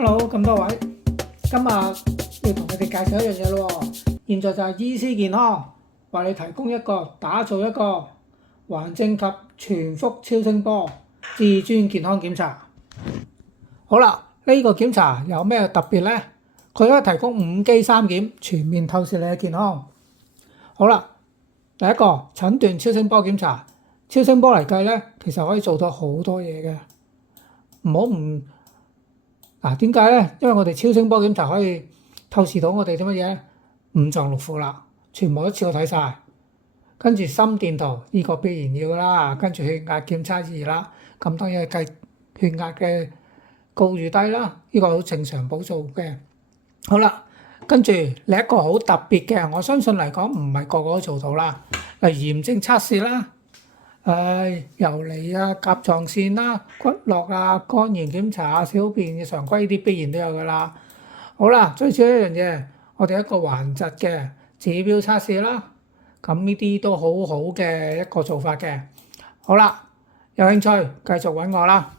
Hello，咁多位，今日要同你哋介紹一樣嘢咯喎。現在就係醫思健康為你提供打造一個環症及全幅超聲波至尊健康檢查。好啦，呢個檢查有咩特別呢？佢可以提供5機3檢，全面透視你嘅健康。好啦，第一個診斷超聲波檢查，超聲波嚟計咧，其實可以做到好多嘢嘅。點解咧？因為我哋超聲波檢查可以透視到我哋啲乜嘢五臟六腑啦，全部一次過睇晒。跟住心電圖呢個必然要啦，跟住血壓檢測儀啦，咁當然係計血壓嘅高與低啦，呢個好正常補做嘅。好啦，跟住另一個好特別嘅，我相信嚟講唔係個個都做到啦，例如炎症測試啦。游離啊、甲狀腺啦、骨骼啊、肝炎檢查啊、小便嘅常規呢啲必然都有噶啦。好啦，最主要一樣嘢，我哋一個環疾嘅指標測試啦，咁呢啲都好好嘅一個做法嘅。好啦，有興趣繼續揾我啦。